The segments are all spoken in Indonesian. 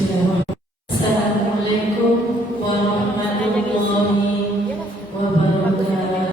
Assalamualaikum warahmatullahi wabarakatuh.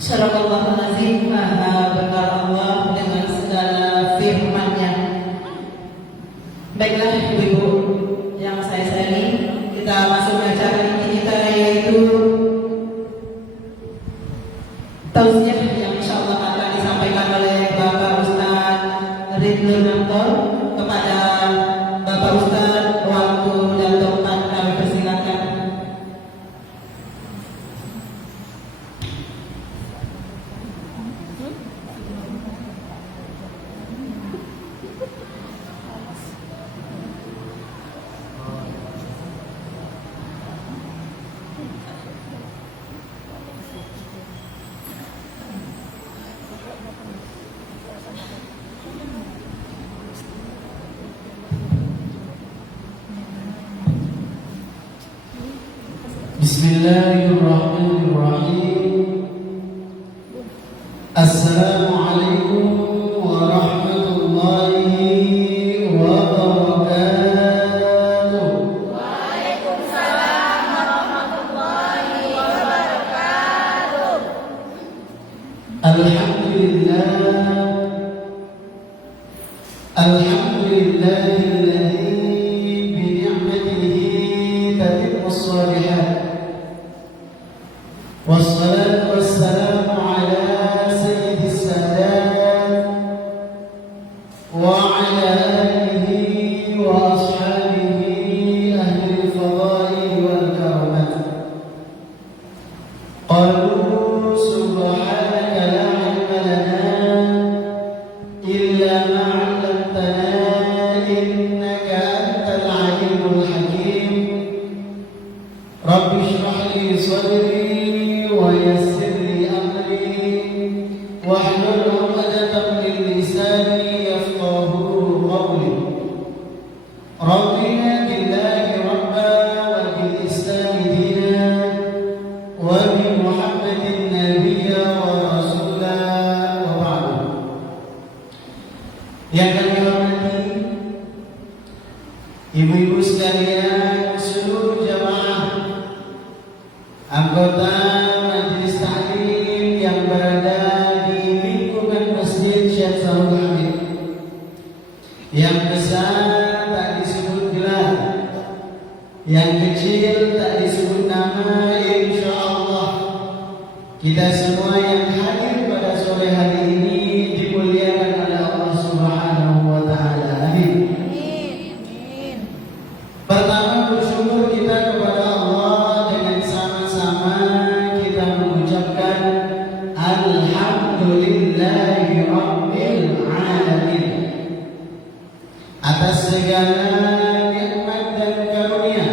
Sadaqallahul-Azim. Maha benar Allah dengan segala firman-Nya. Baiklah ibu-ibu yang saya sayangi, kita masuk ke acara inti kita, yaitu tausiah yang insyaallah akan disampaikan oleh Bapak Ustaz Ridwan Nantor. Kepada Bapak Ustaz, waktu dan tempat kami persilakan. Bismillahirrahmanirrahim. Assalamualaikum warahmatullahi wabarakatuh. Waalaikumsalam warahmatullahi wabarakatuh. Alhamdulillahilladzi bi ni'matihi tatimmus shalihat. Wassalatu wassalamu ala sayyidis sadat wa ala alihi wa ashabihi ahli al-fadail wal karamat. Qalu subhanaka la ilma lana illa ma 'allamtana innaka antal alimul hakim. Rabbi shrah li sadri ويسر لي أمري واحلل عقدة من لساني يفقهوا قولي رضينا بالله ربا وبالإسلام دينا وبمحمد نبيا ورسولا وبعد. Yang kami hormati ibu-ibu sekalian, seluruh jamaah anggota Majelis Taklim yang berada di lingkungan Masjid Syekh Sa'ud Hamid. Yang besar tak disebut gelar, yang kecil tak disebut nama. InsyaAllah kita semua yang hadir pada sore hari ini dimuliakan oleh Allah Subhanahu wa Ta'ala. Amin. Pertama, bersyukur kita kepada Allah dengan sama-sama kita mengucapkan Alhamdulillahi Rabbil Alamin atas segala nikmat dan karunia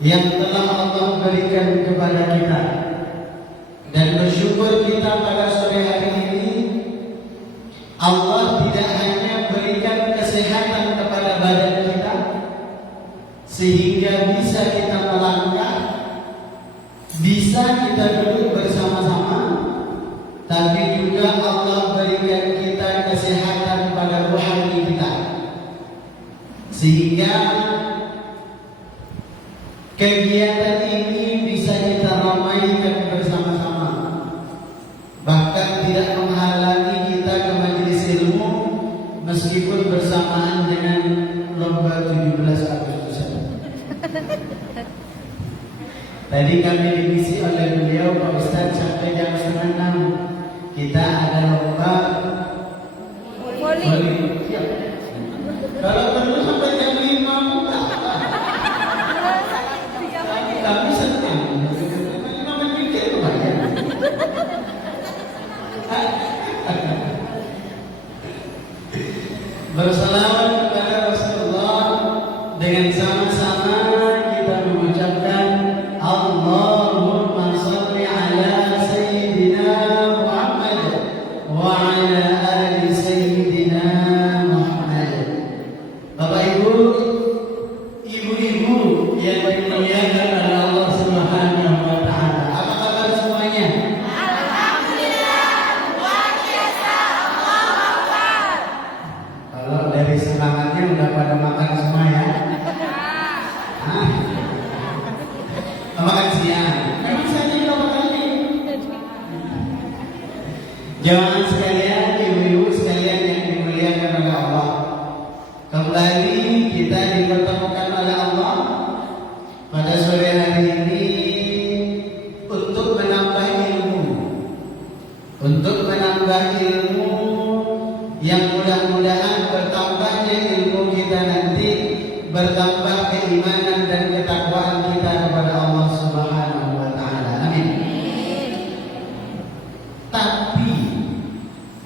yang telah Allah berikan kepada kita. Dan bersyukur kita pada sore hari ini Allah tidak hanya berikan kesehatan kepada badan kita sehingga bisa kita melangkah, bisa kita duduk bersama-sama, tapi juga Allah berikan kita kesehatan pada rohani kita, sehingga kegiatan ini bisa kita ramaikan bersama-sama, bahkan tidak menghalangi kita ke majelis ilmu meskipun bersamaan dengan lomba 17 Agustus. Tadi kami divisi oleh beliau Pak Ustadz sampai jam 5:30 kita ada lomba voli. Ya. Kalau perlu sampai jam 5 enggak. Kami senang. 5 menit itu banyak. Bersalawat kepada Rasulullah dengan sama-sama kita mengucapkan Allahumma shalli ala sayyidina Muhammad wa ala ali sayyidina Muhammad. Bapak Ibu, ibu-ibu yang dimuliakan oleh Allah Subhanahu wa Ta'ala, apa kabar semuanya? Kalau dari semangatnya udah pada makan semua ya? Hah? Makan siang. Memang saya berapa kali? Jamaah sekalian, ibu-ibu sekalian yang dimuliakan oleh Allah, kembali kita dipertemukan oleh Allah pada sore hari ini untuk menambah ilmu, yang mudah-mudahan bertambahnya ilmu kita nanti bertambah keimanan dan ketakwaan kita kepada Allah Subhanahu wa Ta'ala. Amin. Tapi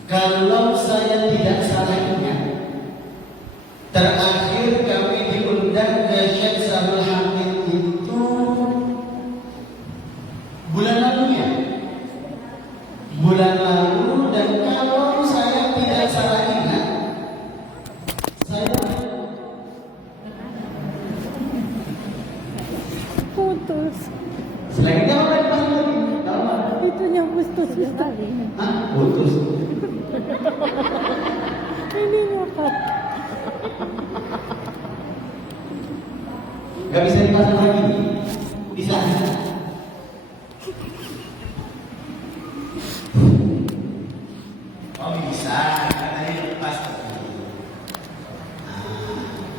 kalau saya tidak salah ingat, terakhir kami diundang ke Syekh Sa'ud Hamid itu Putus. Selain itu apa lagi pasang lagi? Tahu nggak? Itunya putus. Hah? Putus. Ini ngakak. Gak bisa dipasang lagi. Bisa. Oh bisa, karena ini lepas.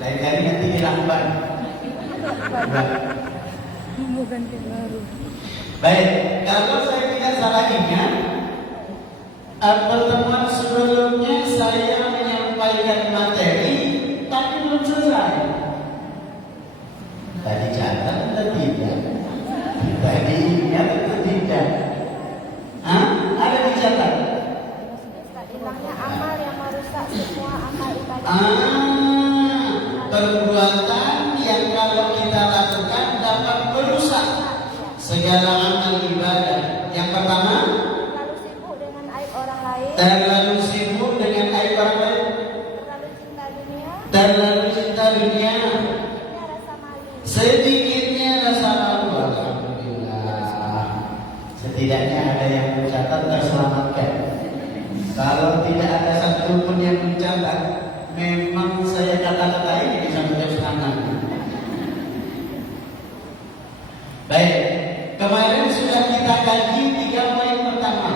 Lain kali nanti dilambat. Mau ganti baru. Baik, kalau saya tidak salah ingat, pertemuan sebelumnya saya menyampaikan materi, tapi belum selesai. Tadi catat atau tidak? Tadi ingat atau tidak? Hah? Ada dicatat? Hilangnya amal yang merusak semua amal ibadah. Perbuatan yang kalau kita lakukan dapat merusak segala amal ibadah. Yang pertama, Terlalu sibuk dengan aib orang lain. terlalu sibuk dengan aib orang lain, Terlalu cinta dunia. terlalu cinta dunia, Ini rasa malu. sedikitnya rasa malu. Alhamdulillah, setidaknya ada yang mencatat terselamatkan. Kalau tidak ada satu pun yang mencatat, memang saya kata-kata ini bisa menjadi serangan. Baik, kemarin sudah kita kaji 3 poin pertama.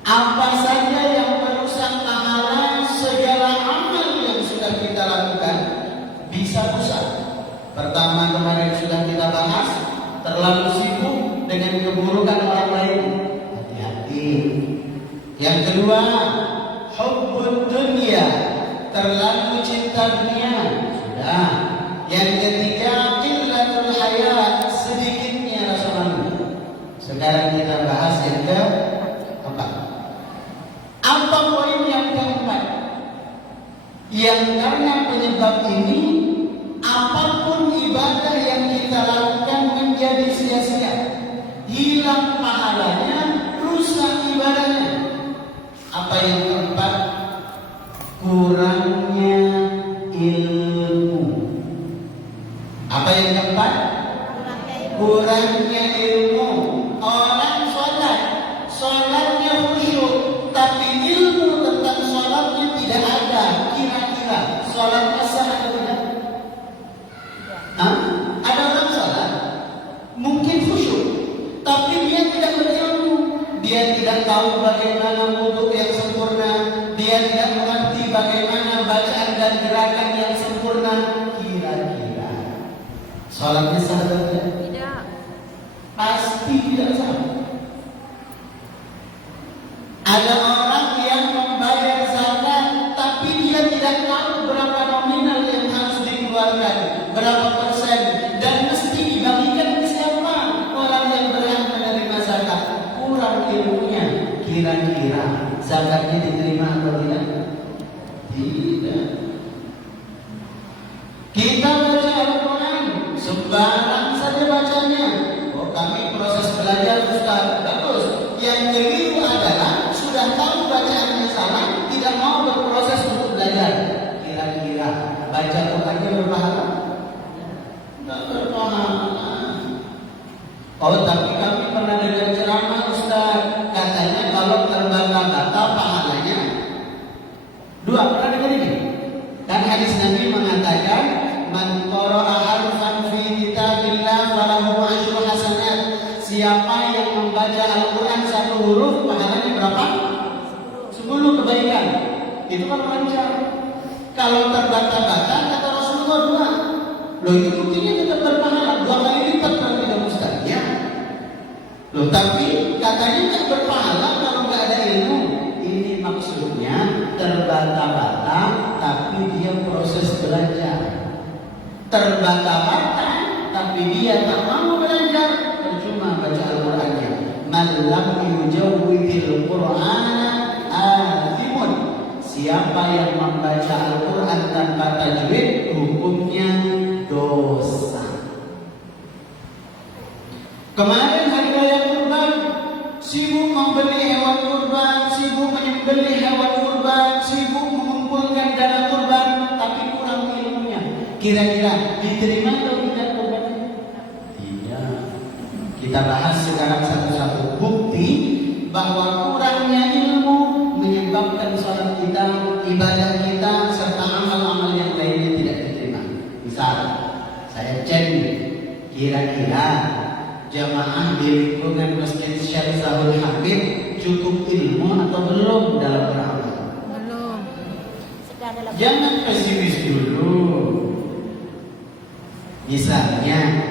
Apa saja yang merusak pahala segala amal yang sudah kita lakukan bisa rusak. Pertama kemarin sudah kita bahas, terlalu sibuk dengan keburukan orang lain. Hati-hati. Yang kedua, hubbud dunia, terlalu cinta dunia. Sudah. Yang ketiga, qillatul hayat, sedikitnya rasa malu. Sekarang kita bahas yang keempat. Apa poin yang keempat? Yang karena penyebab ini, apapun ibadah yang kita lakukan menjadi sia-sia, hilang pahalanya, rusak ibadahnya. Apa yang keempat? Kurangnya ilmu. Apa yang keempat? Kurangnya ilmu. Orang sholatnya khusyuk, tapi ilmu tentang sholatnya tidak ada. Kira-kira sholatnya sah atau tidak? Hah? Ada orang sholat mungkin khusyuk, tapi dia tidak berilmu. Dia tidak tahu bagaimana wudhu yang sempurna. Dia tidak mengerti bagaimana bacaan dan gerakan yang sempurna. Kira-kira sholatnya sah atau tidak? Tidak. Pasti tidak sah. Ada orang yang membayar zakat, tapi dia tidak tahu berapa nominal yang harus dikeluarkan, berapa persen, dan mesti dibagikan ke siapa orang yang berhak menerima zakat. Kurang ilmunya. Kira-kira zakatnya diterima atau tidak? Tidak. Kita baca Al-Quran, sembarang saja bacanya. Oh, kami proses belajar Ustaz. Bagus. Yang keliru adalah sudah tahu bacaannya salah, tidak mau berproses untuk belajar. Kira-kira baca Qurannya berpahala? Tidak berpahala. Oh, tapi kami pernah dengar ceramah Ustaz, katanya kalau terbata-bata pahalanya 2. Pernah dengar ini? Kan hadis Nabi mengatakan, man qara'a harfan fi kitabillah falahu 10 hasanat. Siapa yang membaca Al-Quran 1 huruf, pahalanya berapa? 10 kebaikan. Itu kan lancar. Kalau terbata-bata, kata Rasulullah 2. Loh, itu buktinya tetap berpahala 2 kali lipat berarti dong Ustaz. Ya. Loh, tapi katanya tak berpahala kalau nggak ada ilmu. Ini maksudnya terbata-bata, tapi dia proses belajar. Terbata-bata, tapi dia tak mau belajar. Percuma baca Al-Qurannya. Man lam yujawwidil Qur'ana athimun. Siapa yang membaca Al-Quran tanpa tajwid, hukumnya dosa. Kemarin hari raya kurban, sibuk membeli hewan kurban, sibuk menyembelih hewan kurban, sibuk mengumpulkan dana kurban, tapi kurang ilmunya. Kira-kira diterima atau tidak kurbannya? Kita bahas sekarang satu-satu bukti bahwa kurangnya ilmu menyebabkan sholat kita, ibadah kita, serta amal-amal yang lainnya tidak diterima. Misal, saya cek nih, kira-kira jamaah di lingkungan Masjid Syekh Zahul Hamid cukup ilmu atau belum dalam beramal? Belum. Sedang dalam Jangan pesimis dulu. Misalnya,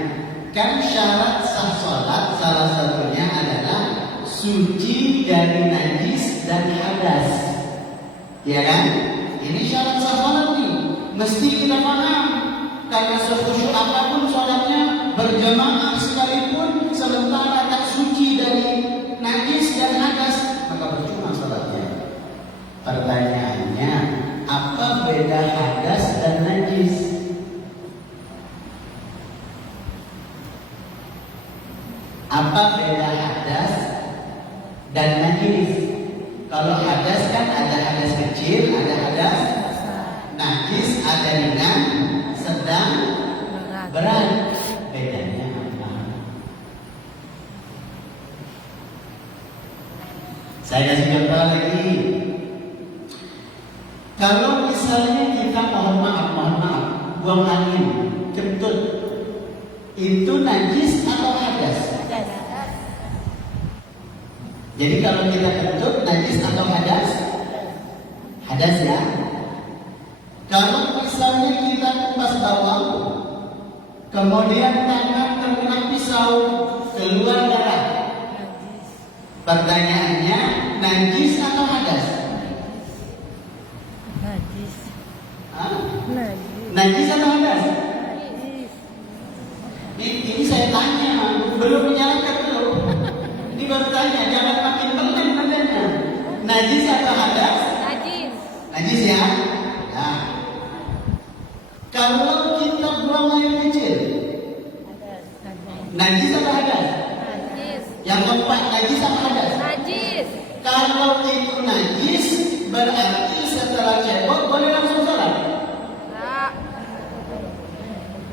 kan syarat sah sholat salah satunya adalah suci dari najis dan hadas. Ya kan? Ini syarat sah sholat nih. Mesti kita paham. Karena sekhusyuk apapun sholatnya, berjamaah sekalipun, sementara tak suci dari najis dan hadas, maka percuma sholatnya. Pertanyaannya, apa beda hadas dan najis? Apa beda hadas dan najis? Kalau hadas kan ada hadas kecil, ada hadas najis, ada ringan, sedang, berat. Bedanya apa? Saya kasih contoh lagi. Kalau misalnya kita mohon maaf, buang angin, kentut, itu najis atau hadas? Jadi kalau kita kentut, najis atau hadas? Hadas ya. Kalau misalnya kita kupas bawang, kemudian tangan terkena pisau, keluar darah. Pertanyaannya, najis atau hadas? Najis. Hah? Najis. Najis atau hadas? Najis. Ini saya tanya, belum menyalahkan belum? Ini baru tanya, jangan makin pengen nadanya. Najis atau hadas? najis. Najis ya? Nah. Kalau kita buang air kecil, najis atau hadas? Najis. Yang keempat, najis atau hadas? Najis. Kalau itu najis, berarti setelah cebok boleh langsung sholat. Nah.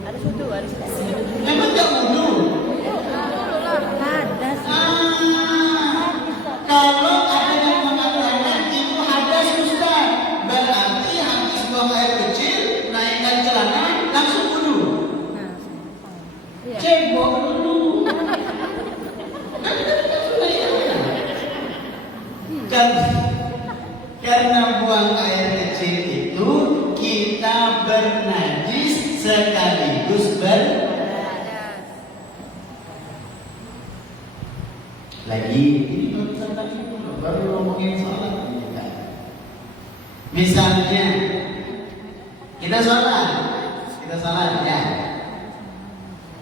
Harus wudu, harus wudu. Memang tak wudu. Hadas. Kalau ada yang mengatakan itu hadas Ustaz, berarti habis buang air kecil, naikkan celana, langsung wudu. Cebok dulu. Karena buang air kecil itu kita bernajis sekaligus lagi ini baru ngomongin sholat ini kan. Misalnya kita sholat ya.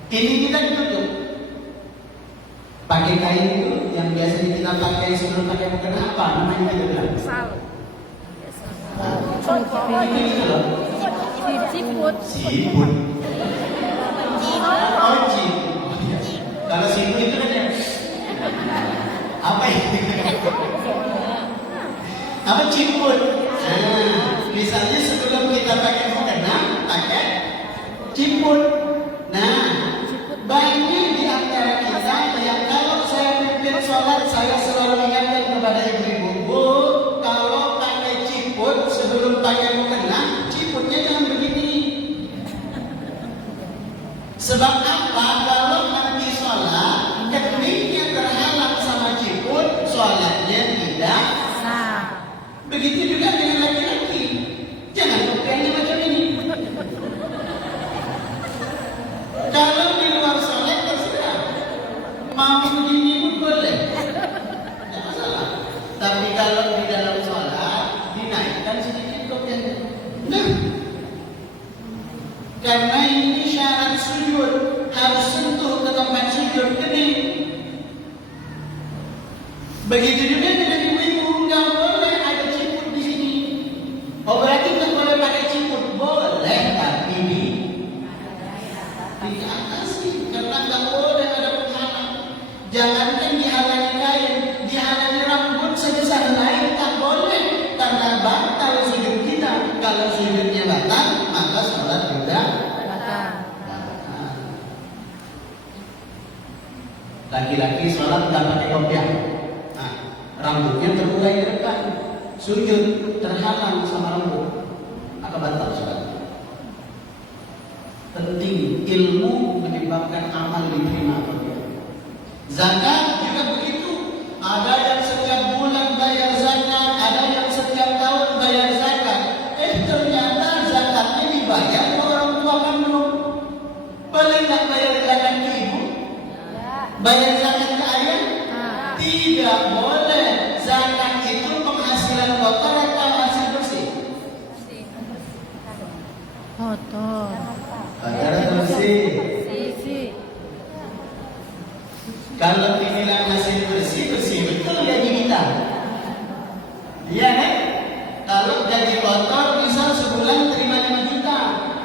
Ini kita ditutup pakai kain itu yang biasanya kita pakai sebelum pakai mukena, apa namanya kita bilang? Sal. Ini gitu loh. Siput. Siput. Oh, siput. Kalau siput itu kan yang apa itu? Apa ciput? Nah, misalnya sebelum kita pakai mukena, pakai ciput. Nah, banyak di antara kita yang kalau saya pimpin sholat, saya selalu ingatkan kepada ibu-ibu, Bu, kalau pakai ciput sebelum pakai mukena, ciputnya jangan begini. Sebab apa? Kalau nanti sholat, keningnya terhalang sama ciput, sholatnya tidak Sah. begitu juga dengan laki-laki. Jangan pakainya macam ini. Kalau di luar sholat terserah, mau begini pun boleh, tidak masalah. Tapi kalau di dalam sholat dinaikkan sedikit kopiahnya. Nah, karena ini syarat sujud, harus sentuh ke tempat sujud kening. Begitu juga dengan ibu-ibu, nggak boleh ada ciput di sini. Oh, berarti nggak boleh pakai ciput? Boleh, tapi di atas sih, karena nggak boleh ada penghalang. Jangankan dihalangi kain, dihalangi rambut sebesar lain tak boleh, karena batal sujud kita. Kalau sujudnya batal, maka sholat juga Batal. batal. Laki-laki sholat nggak pakai kopiah. Nah, rambutnya terurai ke depan. Sujud terhalang sama rambut. Maka batal sholat. Penting ilmu menyebabkan amal diterima. Zakat juga begitu. Ada yang setiap bulan bayar zakat, ada yang setiap tahun bayar zakat. Ternyata zakatnya dibayar ke orang tua kamu. Boleh nggak bayar zakat ke ibu? Bayar zakat ke ayah? Tidak boleh. Zakat itu penghasilan kotor atau hasil bersih? Kotor. Kotor atau bersih? Isi. Kalau dibilang hasil bersih, bersih betul gaji kita. Iya kan? Kalau gaji kotor, misal sebulan terima 5 juta,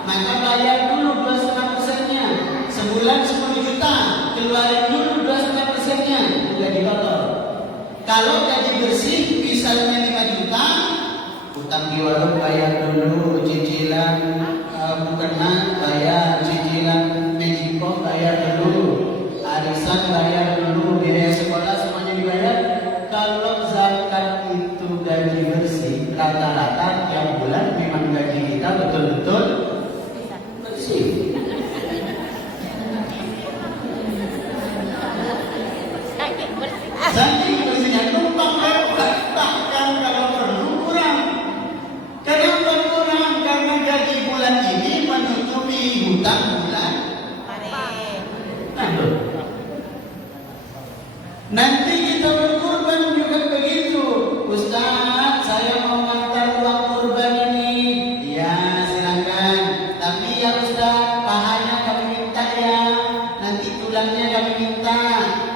maka bayar dulu 2,5%-nya. Sebulan 10 juta, keluarin dulu 2,5%-nya. Itu gaji kotor. Kalau gaji bersih, misalnya 5 juta, utang di warung bayar dulu, cicilan mukena bayar, cicilan Mexico bayar dulu. Arisan bayar dulu, biaya sekolah semuanya dibayar. Kalau zakat itu gaji bersih, rata-rata tiap bulan memang gaji kita betul-betul bersih. Saking bersihnya numpang lewat, bahkan kalau perlu kurang. Kenapa kurang? Karena gaji bulan ini menutupi hutang bulan. Nanti kita berkurban juga begitu. Ustaz, saya mau ngantar uang kurban ini. Ya, silakan. Tapi ya Ustaz, pahanya kami minta ya. Nanti tulangnya kami minta.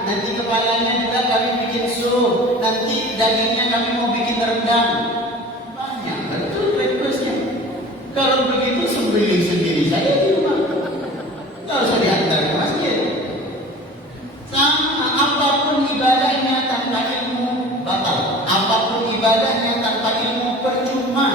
Nanti kepalanya juga kami bikin sup. Nanti dagingnya kami mau bikin rendang. Banyak betul requestnya. Kalau begitu sembelih sendiri saya di rumah. Kalau saya diantar ke masjid. Sama apapun ibadahnya tanpa ilmu batal. Apapun ibadahnya tanpa ilmu percuma.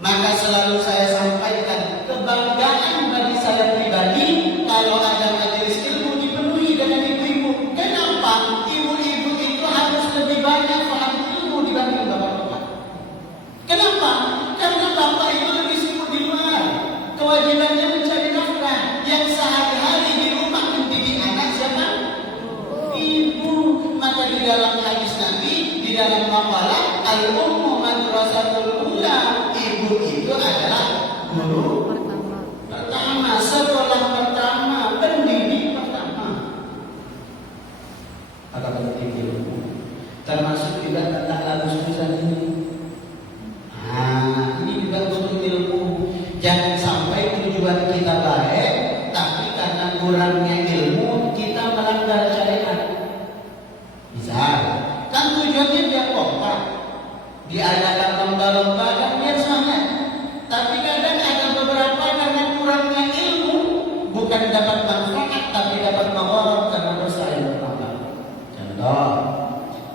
Maka selalu saya sampaikan, kebanggaan bagi saya pribadi kalau ada majelis ilmu dipenuhi dengan ibu-ibu. Kenapa? Ibu-ibu itu harus lebih banyak paham ilmu dibanding bapak-bapak. Kenapa? Karena bapak itu lebih sibuk di luar. Kewajibannya mencari nafkah. Yang sehari-hari di rumah mendidik anak siapa? Ibu. Maka di dalam hadis Nabi, di dalam makalah al-ummu madrasatul ula, ibu itu adalah guru pertama, sekolah pertama, pendidik pertama. Maka penting ilmu, termasuk juga tentang Agustusan ini. Nah, ini juga butuh ilmu. Jangan sampai tujuan kita baik, tapi karena kurangnya ilmu kita melanggar syariat. Misal, kan tujuannya biar kompak, diadakan lomba-lomba kan biar semangat. Tapi kadang ada beberapa karena kurangnya ilmu, bukan dapat manfaat tapi dapat mawarat karena dosa yang bertambah. Contoh,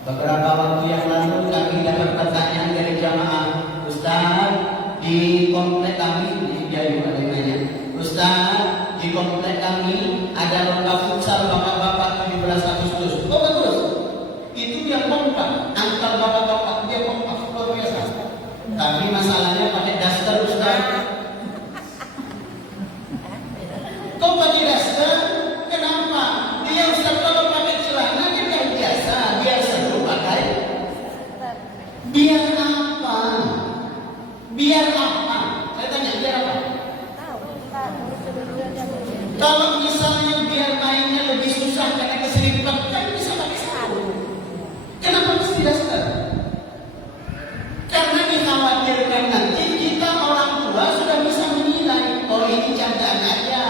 beberapa waktu yang lalu kami dapat pertanyaan dari jamaah, Ustaz, di komplek kami di Jayu ada yang nanya, Ustaz, di komplek kami ada lomba futsal bapak-bapak 17 Agustus. Oh bagus, itu dia kompak antar bapak-bapak, dia kompak luar biasa. Tapi masalahnya pakai daster Ustaz. Kok pakai daster? Kenapa? Dia Ustaz kalau pakai celana dia biasa, biar seru pakai. Biar apa? Biar apa? Saya tanya, biar apa? Kalau misalnya biar mainnya lebih susah karena keseributan, kan bisa pakai sarung. Kenapa mesti daster? Karena dikhawatirkan nanti kita orang tua sudah bisa menilai, oh ini candaan aja,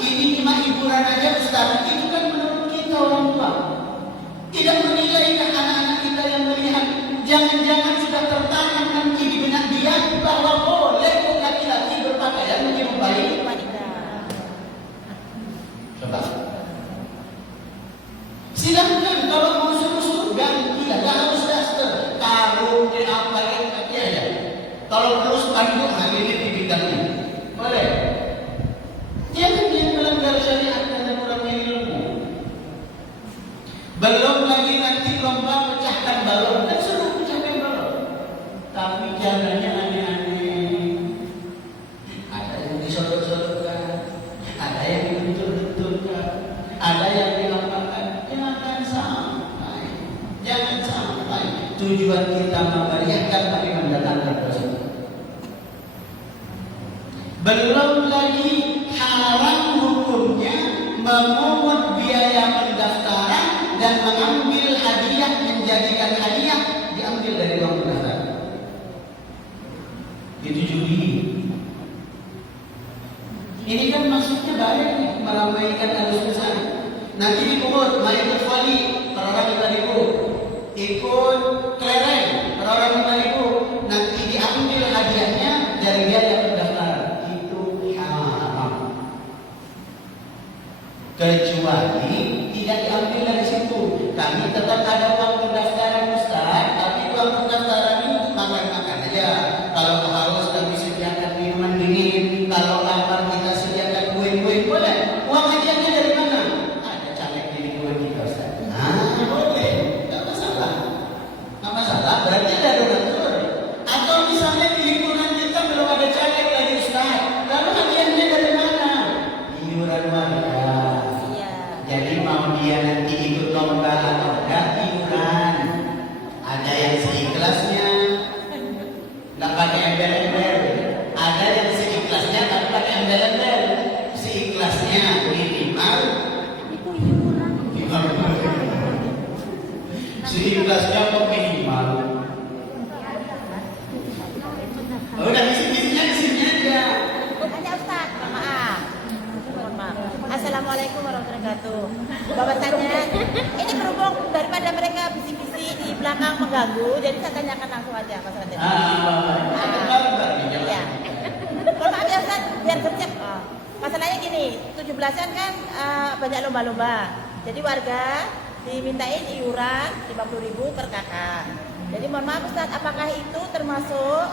ini cuma hiburan aja Ustaz. Itu kan menurut kita orang tua. Tidak menilai kan anak-anak kita yang melihat. Jangan-jangan sudah tertanam nanti di benak dia bahwa boleh laki-laki berpakaian menyerupai wanita. Coba. Silahkan kalau mau suruh-suruh ganti, tidak harus daster. Karung di apa yang aja. Kalau perlu spanduk hari ini di bidangnya, boleh. Jangan dia melanggar syariat dan kurangnya ilmu. saya betul-betul ada yang dilapangkan, jangan sampai tujuan kita memeriahkan tapi mendatangkan dosa. Belum lagi haram hukumnya memungut biaya pendaftaran dan mengambil hadiah, menjadikan hadiah diambil dari uang pendaftaran. Itu judi. Ini kan maksudnya baik nih, meramaikan arus besar. Nanti dipungut, main ikut voli, per orang 5.000. Ikut kelereng, per orang 5.000. Nanti diambil hadiahnya dari biaya pendaftaran. Itu haram. Kecuali tidak diambil dari situ. Kami tetap ada uang pendaftaran Ustaz, tapi uang pendaftaran itu untuk makan-makan aja. Kalau harus kami sediakan minuman dingin, kalau lapar kita sediakan kue-kue, boleh. Uang hadiahnya dari mana? Ada caleg di lingkungan kita Ustaz. Boleh, nggak masalah. Nggak masalah, berarti ada donatur. Atau misalnya di lingkungan kita belum ada caleg lagi Ustaz, lalu hadiahnya dari mana? Iuran warga. Jadi mau dia nanti ikut lomba atau enggak, iuran. Ada yang seikhlasnya, nggak pakai embel-embel. Ada yang seikhlasnya tapi pakai embel-embel. Seikhlasnya minimal. Seikhlasnya kok minimal. Udah di sini aja. Hanya Ustaz, maaf. Assalamualaikum warahmatullahi wabarakatuh. Bahwasannya ini berhubung daripada mereka bisik-bisik di belakang mengganggu, jadi saya tanyakan langsung aja masalah tadi. Ya. Kalau maaf ya Ustaz, biar gercep. Masalahnya gini, 17-an kan banyak lomba-lomba. Jadi warga dimintain iuran 50.000 per kakak. Jadi mohon maaf Ustaz, apakah itu termasuk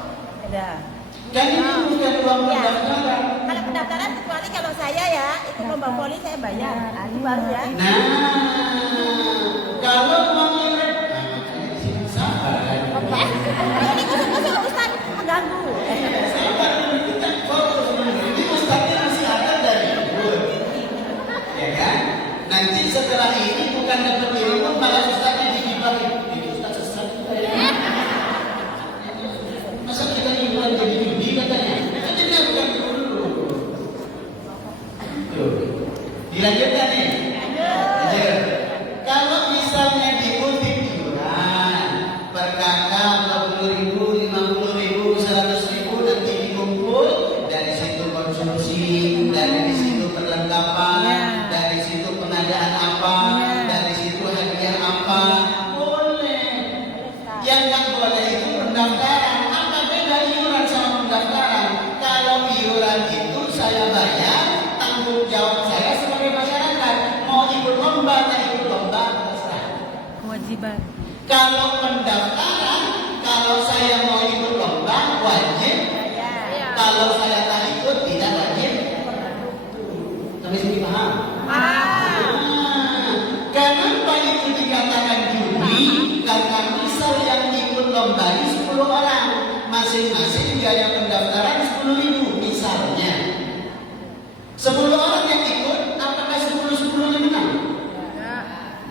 ada? Dan ini bukan uang pendaftaran. Kalau pendaftaran kecuali kalau saya ya ikut lomba voli saya bayar. Itu baru ya. Nah, kalau uangnya sabar. Ini kusuk-kusuk Ustaz mengganggu. Sabar, kita fokus ini Ustaznya masih ada dari dulu. Ya kan? Nanti setelah ini bukan dapat ilmu malah Ustaznya digibahin. Ini Ustaz sesat. Masa kita iuran jadi judi katanya? Nanti dia bukan dulu. Tuh. Dilanjutkan nih. Lanjut. Kalau misalnya dikutip iuran per kakak 20.000, 50.000, 100.000 nanti dikumpul dari situ konsumsi, dari situ perlengkapan, dari situ pengadaan apa, dari situ hadiah apa, boleh. Yang nggak boleh itu pendaftaran. Apa beda iuran sama pendaftaran? Kalau iuran itu saya bayar, tanggung jawab saya sebagai masyarakat. Mau ikut lomba, tak ikut lomba, terserah. Kewajiban. Kalau pendaftaran, kalau saya mau ikut lomba, wajib. Kalau saya tak ikut, tidak wajib. Sampai sini paham? Kenapa itu dikatakan judi? Karena misal yang ikut lomba ini 10 orang, masing-masing biaya pendaftaran 10.000 misalnya. 10 orang yang ikut, apakah 10-10-nya menang?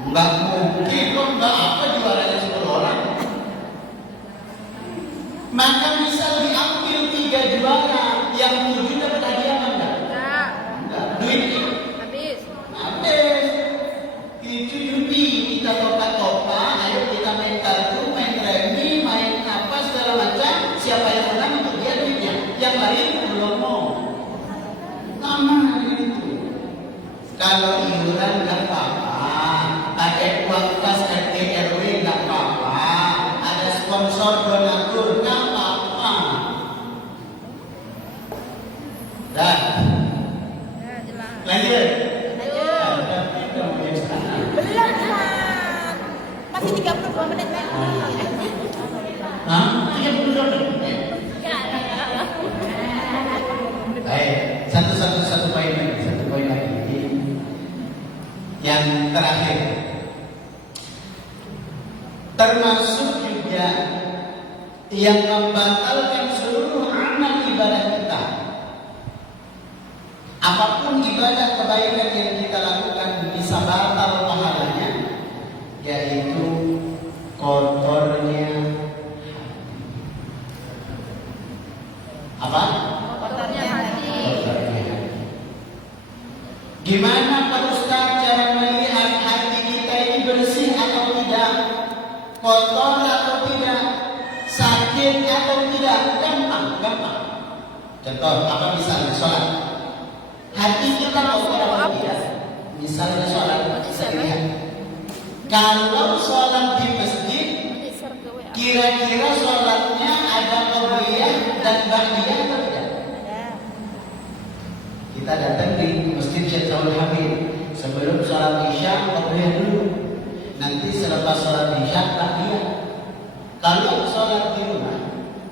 Enggak mungkin lomba apa juaranya 10 orang. Maka misal diambil 3 juara, yang 7 dapat hadiah enggak? Enggak. Duitnya habis. Itu judi, kita topa-topa, ayo kita main kartu, main remi, main apa segala macam. Siapa yang menang untuk dia duitnya, yang lain belum mau. Sama gitu. Kalau iuran nggak apa-apa, pakai uang kas RT RW nggak apa-apa, ada sponsor donatur nggak apa-apa. Dah. Lanjut. Belum Ustaz. Masih 32 menit lagi. Hah? 32 menit? Baik, satu poin lagi. Yang terakhir, termasuk juga yang membatalkan seluruh amal ibadah kita apapun ibadah kebaikan yang kita lakukan bisa batal pahalanya, yaitu kotornya apa? Kotornya hati. Kotornya hati. Gimana Pak Ustaz cara melihat hati kita ini bersih atau tidak, kotor atau tidak, sakit atau tidak? Gampang. Contoh, apa misalnya sholat? Hati kita kotor atau tidak? Misalnya sholat, bisa lihat. Kalau sholat di masjid, kira-kira sholatnya ada qabliyah dan ba'diyah atau tidak? Kita datang di Masjid Syekh Saud Hamid, sebelum sholat isya qabliyah dulu, nanti selepas sholat isya ba'diyah. Kalau sholat di rumah,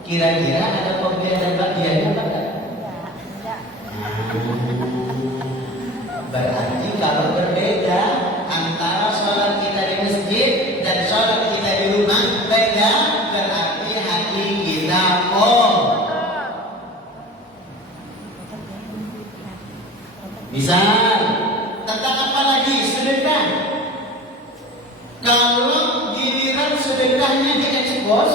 kira-kira ada qabliyah dan ba'diyahnya apa tidak? Berarti kalau berbeda antara sholat kita di masjid dan sholat kita di rumah beda, berarti hati kita Misal tentang apa lagi? Sedekah. Kalau giliran sedekahnya diekspos,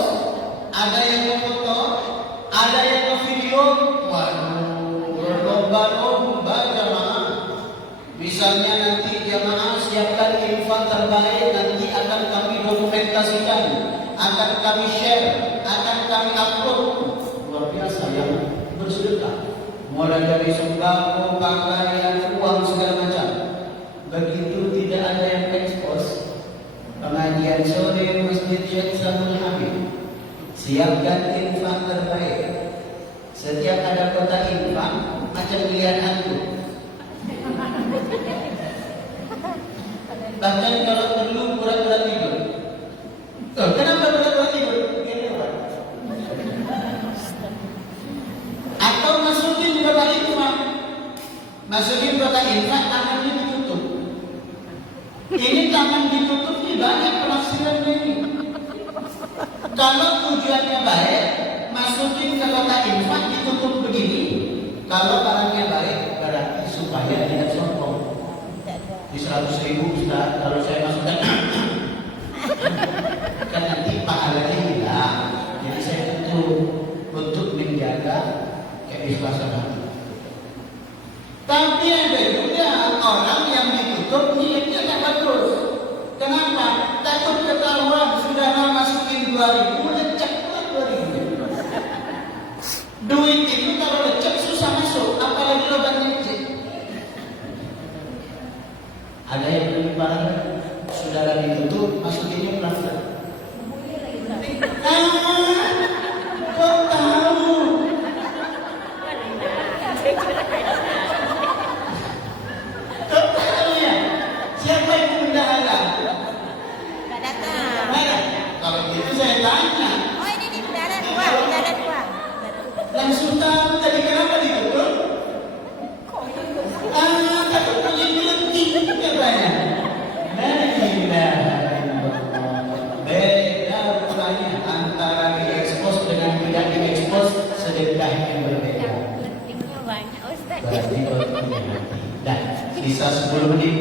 ada yang memfoto, ada yang ngevideo, waduh, berlomba-lomba jamaah. Misalnya nanti jamaah siapkan infak terbaik, nanti akan kami dokumentasikan, akan kami share, akan kami upload. Luar biasa yang bersedekah. Mulai dari sembako, pakaian, uang segala macam. Begitu tidak ada yang ekspos, pengajian sore Masjid Syekh Saud Hamid, siapkan infak terbaik. Setiap ada kota infak, macam lihat hantu. Bahkan kalau perlu pura-pura tidur. Kenapa pura-pura tidur? Atau masukin kota infak, masukin kota infak, tangannya ditutup. Ini tangan ditutup ini banyak penafsirannya ini. Kalau tujuannya baik, masukin ke kota infak ditutup begini. Kalau barangnya baik, berarti supaya tidak sombong. Di 100.000 Ustaz, kalau saya masukkan kan nanti pahalanya hilang. Jadi saya untuk menjaga keikhlasan hati. Tapi ada juga orang yang ditutup niatnya tak bagus. Kenapa? Takut ketahuan sudah masukin 2.000, lecek pula 2.000. Duit itu kalau lecek susah masuk, apalagi lubangnya kecil. Ada yang lebih parah, saudara ditutup, masukinnya pelan-pelan. Kok tahu? Kok tahu ya? Siapa yang bendahara? Nggak datang. Mana? Kalau gitu saya tanya. Oh ini nih bendahara dua. Langsung tahu tadi kenapa ditutup? Takut punya gelembing katanya. Beda rupanya antara diekspos dengan tidak diekspos, sedekah yang berbeda. Berarti punya hati. Dan sisa 10 menit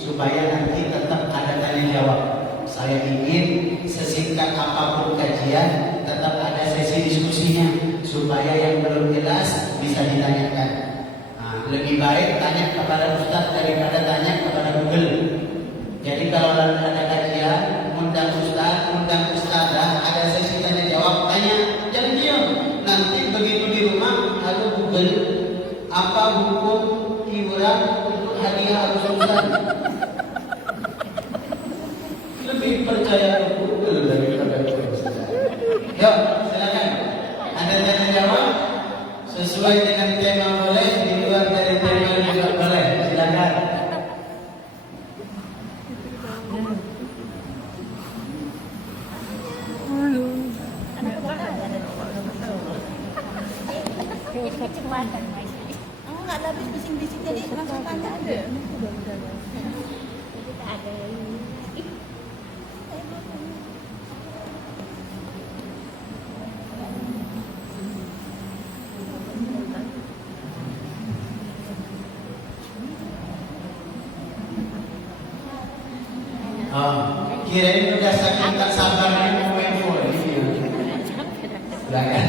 supaya nanti tetap ada tanya jawab. Saya ingin sesingkat apapun kajian tetap ada sesi diskusinya supaya yang belum jelas bisa ditanyakan. Lebih baik tanya kepada Ustaz daripada tanya kepada Google. Jadi kalau ada kajian, undang Ustaz, undang Ustazah, ada sesi tanya jawab, tanya, jangan diam. Nanti begitu di rumah, halo Google, apa hukum iuran untuk hadiah Ustaz? Lebih percaya Google daripada Ustaz. Yuk, silakan. Ada tanya jawab sesuai dengan tema boleh, di luar dari tema juga boleh. Silakan. Nggak ada habis bising-bising jadi langsung tanya aja. Oh, kirain udah saking tak sabarnya mau main volley. Silakan.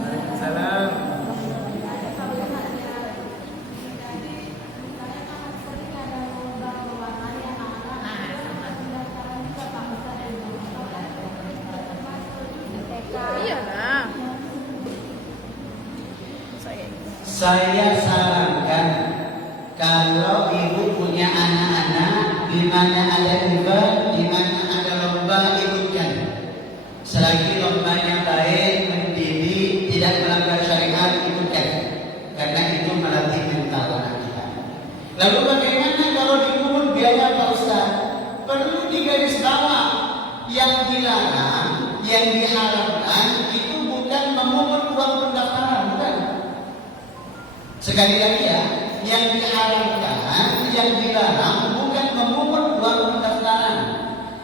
Waalaikumsalam. Iyalah. Saya sarankan kalau ibu punya anak-anak di mana ada event, di mana ada lomba, ikutkan. Selagi lombanya baik, mendidik, tidak melanggar syariat, ikutkan. Karena itu melatih mental anak kita. Lalu bagaimana kalau dipungut biaya Pak Ustaz? Perlu digaris bawah. Yang dilarang, yang diharamkan itu bukan memungut uang pendaftaran, bukan. Sekali lagi ya, yang diharamkan, yang dilarang bukan memungut uang pendaftaran.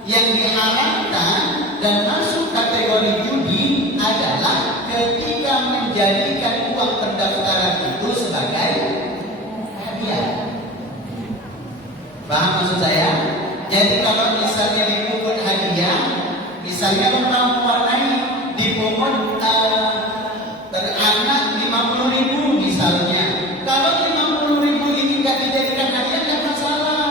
Yang diharamkan dan masuk kategori judi adalah ketika menjadikan uang pendaftaran itu sebagai hadiah. Paham maksud saya? Jadi kalau misalnya dipungut hadiah, misalnya lomba mewarnai dipungut beranak 50.000 misalnya. Kalau 50.000 ini nggak dijadikan hadiah nggak masalah.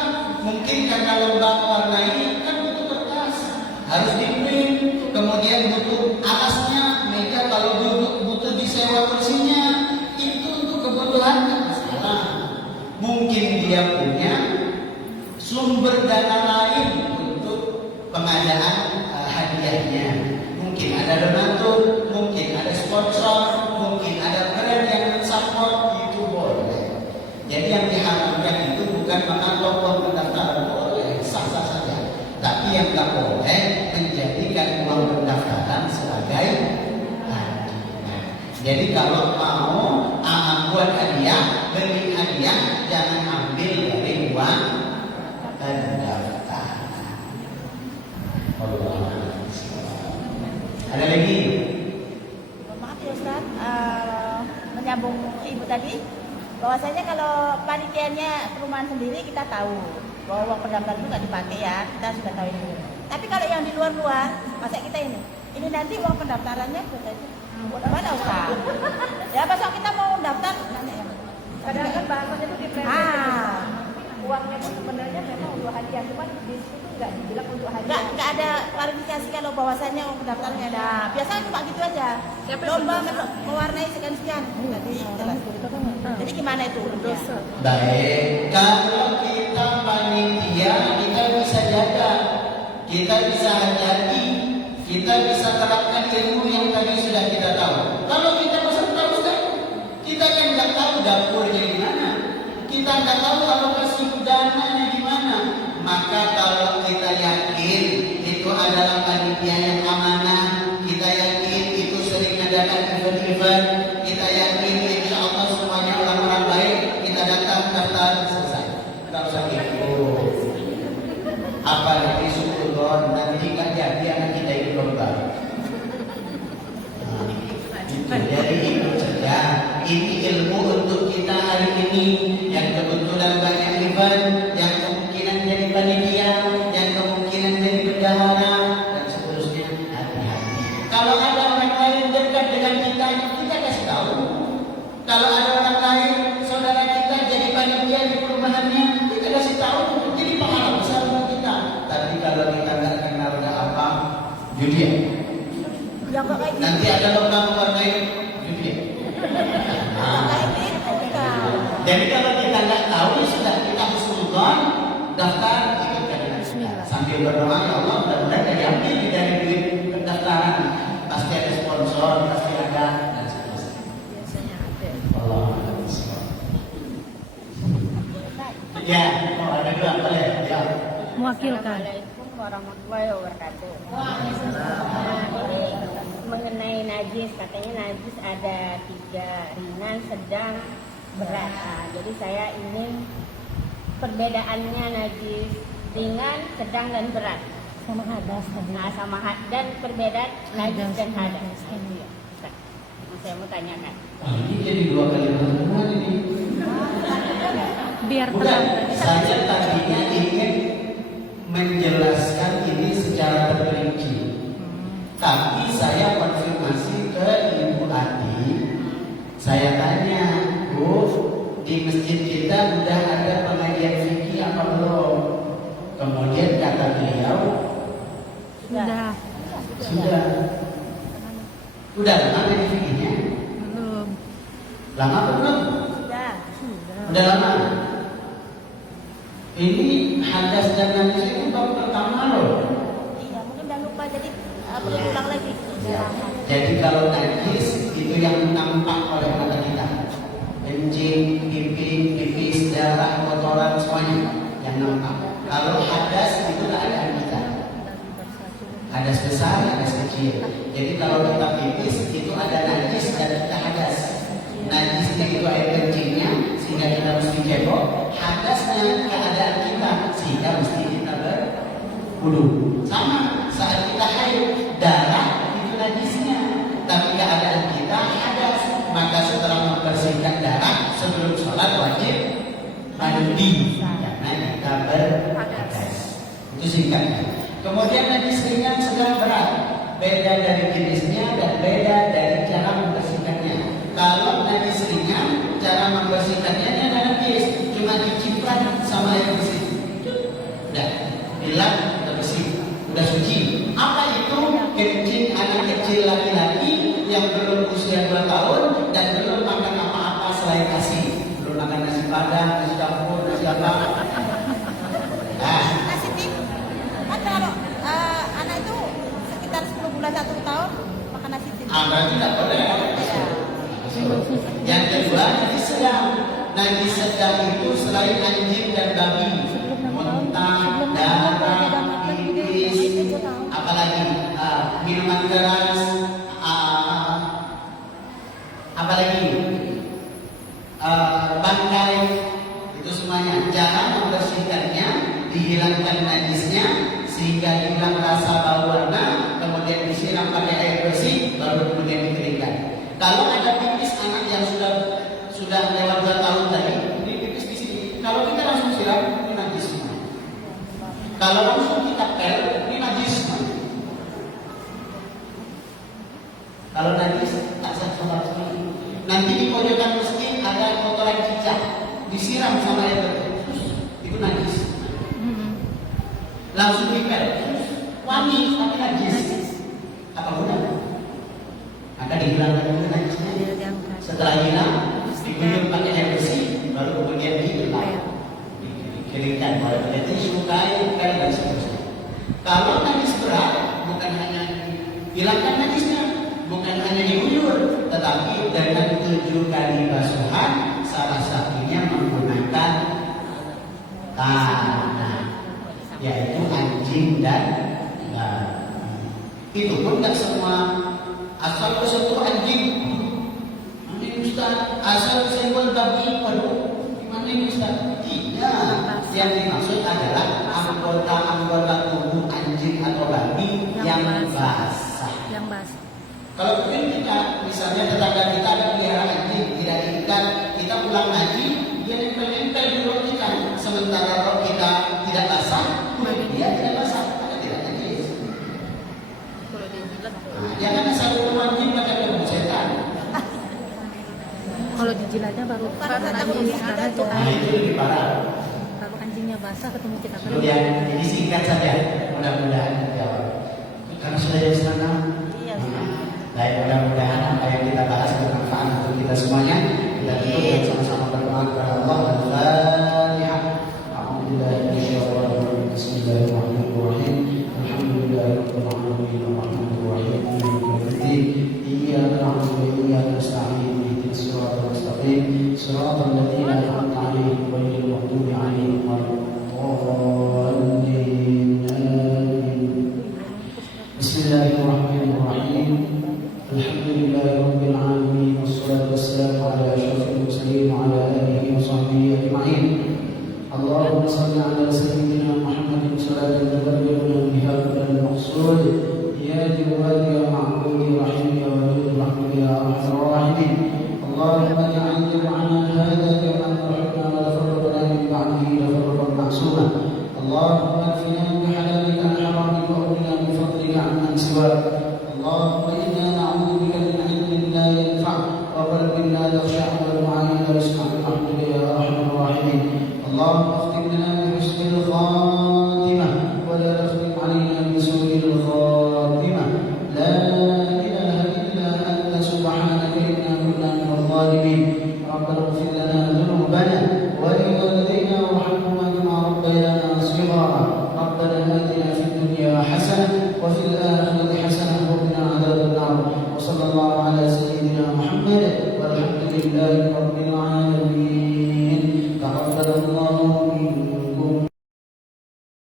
Mungkin karena lomba mewarnai kan butuh kertas, harus di-print, kemudian butuh alasnya, meja kalau duduk butuh disewa kursinya, itu untuk kebutuhan nggak masalah. Mungkin dia punya sumber dana lain untuk pengadaan hadiahnya. Mungkin ada donatur, mungkin ada sponsor, mungkin ada brand yang mensupport, itu boleh. Jadi yang diharapkan itu bukan menganggap uang pendaftaran, boleh, sah-sah saja. Tapi yang tak boleh menjadikan uang pendaftaran sebagai hadiah. Jadi kalau mau buat hadiah, beli hadiah, jangan ambil dari uang pendaftaran. Ada lagi? Maaf ya Ustaz, menyambung ibu tadi, bahwasanya kalau panitianya perumahan sendiri kita tahu bahwa uang pendaftaran itu nggak dipakai ya, kita sudah tahu itu. Tapi kalau yang di luar-luar, masa kita ini nanti uang pendaftarannya buat mana Ustaz? Ya besok kita mau daftar, nanya ya. Kadang kan bahasanya itu uangnya pun sebenarnya memang untuk hadiah, cuman di situ nggak dibilang untuk hadiah. Nggak ada klarifikasi kalau bahwasannya uang pendaftarannya ada. Biasanya cuma gitu aja. Lomba mewarnai sekian-sekian. Jadi gimana itu? Baik, kalau kita panitia, kita bisa jaga, kita bisa hati-hati, kita bisa terapkan ilmu yang tadi sudah kita tahu. Kalau kita peserta Ustaz, kita kan nggak tahu dapurnya di mana, kita nggak tahu alokasi dananya di mana. Maka kalau kita yakin itu adalah panitia yang amanah, kita yakin itu sering adakan event-event, kita yakin insya Allah semuanya orang-orang baik, kita daftar selesai. Nggak usah gitu. Apalagi syukuron, nanti nggak jadi anak kita ikut lomba. Jadi ikut saja. Ini ilmu untuk kita hari ini yang kebetulan banyak event, yang kemungkinan jadi panitia, yang kemungkinan jadi bendahara dan seterusnya. Hati-hati. Kalau ada orang lain dekat dengan kita kasih tahu. Kalau ada orang lain saudara kita jadi panitia di perumahannya, kita kasih tahu. Jadi pahala besar buat kita. Tapi kalau kita nggak kenal nggak apa, judi. Ya kok kayak gitu. Nanti ada lomba mewarnai judi. Jadi kalau kita nggak tahu, ya sudah kita husnuzon, daftar, ikutkan. Sambil berdoa, ya Allah, mudah-mudahan diambil dari duit pendaftaran. Pasti ada sponsor, pasti ada, dan seterusnya. Biasanya ada. Allah. Ya, mau ada dua, boleh. Ya. Mewakilkan. Assalamualaikum warahmatullahi wabarakatuh. Ini mengenai najis, katanya najis ada 3, ringan, sedang, berat. Jadi saya ingin perbedaannya najis ringan, sedang dan berat. Sama hadas tadi. Sama dan perbedaan najis dan hadas. Hadas. Iya. Saya mau tanyakan. Ini jadi dua kali pertemuan ini. Biar Bukan, terang. saya tadinya ingin menjelaskan ini secara terperinci. Tapi saya konfirmasi ke Ibu Ati, saya tanya, Bu, di masjid kita udah ada pengajian fikih apa belum? Kemudian kata beliau, Sudah. sudah. Udah lama dari fikihnya? Belum. Lama apa belum? Sudah. Udah lama. Ini hadas dan najis itu baru pertama loh. Iya, mungkin udah lupa jadi berulang lagi. Ya. Jadi kalau najis itu yang nampak oleh mata kita, kencing, pipi, pipis, darah, kotoran semuanya yang nampak. Kalau hadas itu keadaan kita. Hadas besar, hadas kecil. Jadi kalau kita pipis itu ada najis dan kita hadas. Najisnya itu air kencingnya sehingga kita mesti cebok. Hadasnya keadaan kita sehingga mesti kita berwudu. Sama saat kita haid, darah itu najisnya, tapi keadaan kita hadas. Maka setelah membersihkan darah sebelum sholat wajib mandi karena kita berhadas. Itu singkatnya. Kemudian najis ringan, sedang, berat, beda dari jenisnya dan beda dari cara membersihkannya. Kalau najis ringan, cara membersihkannya ini ada najis, cuma diciprat sama air bersih. Udah, bilang udah bersih, udah suci. Apa itu? Kencing anak kecil laki-laki yang belum usia 2 tahun dan belum makan apa-apa selain nasi. Belum makan nasi padang, nasi campur, nasi apa. Nah, Nasi tim, kan kalau anak itu sekitar 10 bulan 1 tahun makan nasi tim. berarti tidak boleh. Iya. Yang kedua, najis sedang. Najis sedang itu selain anjing dan babi, muntah, darah, pipis, apalagi minuman keras, apalagi bangkai, itu semuanya. Cara membersihkannya, dihilangkan najisnya sehingga hilang rasa bau warna, kemudian disiram pakai air bersih, baru kemudian dikeringkan. Kalau ada pipis anak yang sudah lewat 2 tahun tadi, ini pipis di sini. Kalau kita langsung siram, ini najis semua. Kalau langsung kita pel, ini najis semua. Kalau najis tak sah sholat sekali. Nanti di pojokan masjid ada kotoran cicak, disiram sama air bersih, itu najis. Langsung dipel, wangi tapi najis. Apa gunanya? Maka dihilangkan itu najisnya. Setelah hilang, diguyur pakai air bersih, baru kemudian dikeringkan. Kalau tidak tisu, kain, dan seterusnya. Kalau najis berat, bukan hanya hilangkan najisnya, bukan hanya diguyur, tetapi dengan 7 kali basuhan, salah satunya menggunakan tanah, yaitu anjing dan babi. Itu pun tidak semua. Asal kesentuh anjing, ini Ustaz. Asal kesentuh babi, gimana ini Ustaz? Tidak. Yang dimaksud adalah anggota-anggota tubuh anjing atau babi yang basah. Yang basah. Kalau mungkin kita, misalnya tetangga kita ada pelihara anjing, tidak diikat, kita pulang ngaji, dia nempel-nempel di rok kita. Sementara rok kita tidak basah, dia tidak basah, maka tidak najis. Jangan asal anjing pada ilmu setan. Kalau dijilatnya baru anjingnya karena itu Nah itu lebih parah. kalau anjingnya basah ketemu kita kan. Kemudian ini singkat saja, mudah-mudahan terjawab. Karena sudah jam 6. Iya. Baik, mudah-mudahan apa yang kita bahas bermanfaat untuk kita semuanya. Kita tutup dan sama-sama berdoa kepada Allah. Al-Fatihah. Alhamdulillahirobbilalamin. Bismillahirrahmanirrahim. Alhamdulillahirabbil alamin. Arrahmanirrahim. Iyyaka na'budu wa iyyaka nasta'in. Ihdinas siratal mustaqim. Siratal ladzina an'amta 'alaihim ghairil maghdubi 'alaihim waladdallin. Bismillahirrahmanirrahim. Alhamdulillahi rabbil alamin. Wassalatu wassalamu ala asyrafil mursalin wa ala alihi wa sahbihi ajma'in. Allahumma shalli ala sayyidina Muhammadin salatan tuballighuna biha kullal maqsud. Ya Jawad ya Ma'bud ya Rahim ya Wadud Rahim ya Arhamar Rahimin. Allahumma ja'al jam'ana hadha jam'an marhamna wa la farraqna min ba'dihi la farraqan ma'suma. Allahumma kfina سواك. اللهم إنا نعوذ بك من علم لا ينفع وقلب لا يخشع والمعاني لا يسمع برحمتك يا أرحم الراحمين. اللهم اختم لنا بحسن الخاتمة ولا تختم علينا بسوء الخاتمة. لا إله إلا أنت سبحانك إنا كنا من الظالمين. ربنا اغفر لنا ذنوبنا ولوالدينا وارحمهما كما ربيانا صغارا. ربنا آتنا في الدنيا حسنة وفي الآخرة حسنة وقنا عذاب النار. وصلى الله على سيدنا محمد والحمد لله رب العالمين. تقبل الله منا